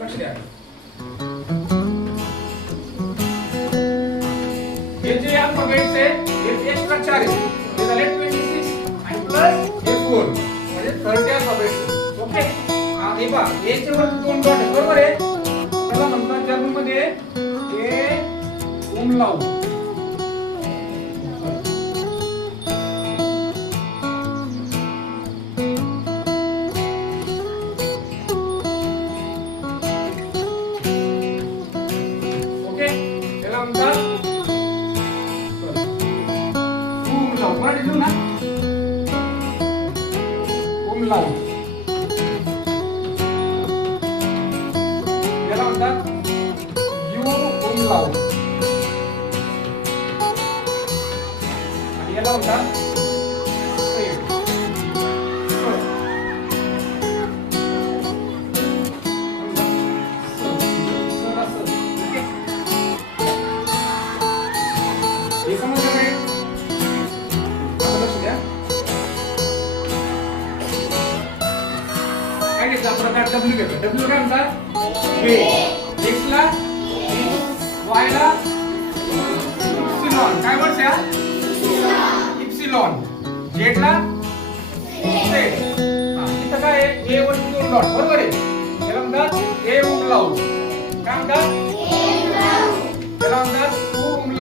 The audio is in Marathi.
लक्ष द्या. हे जे अल्फाबेट्स आहे हे स्ट्रक्चर आहे. हे झाले 26 आणि प्लस हे 4 म्हणजे 30 अल्फाबेट्स. ओके. हे पहा याच्या वर दोन डॉट आहे बरोबर आहे. त्याला म्हणतात जर्मन मध्ये हे उमलाउट. ओके. त्याला म्हणतात उमलाउट. बरोबर लिहू ना उमलाउट. याला म्हणतात यू उमलाउट. आणि याला म्हणतात सेट. हे समजलं नाही? आता लक्ष द्या. काय घेतलं आपण आता डब्ल्यू घेतो. डब्ल्यू काय म्हणतात एक्स ला वाय ला इप्सिलॉन. काय वर्ष इप्सिलॉन. झेड ला झेड. इथं काय आहे ए वरती दोन डॉट बरोबर आहे. याला म्हणतात ए उमलाउट. काय म्हणतात त्याला म्हणतात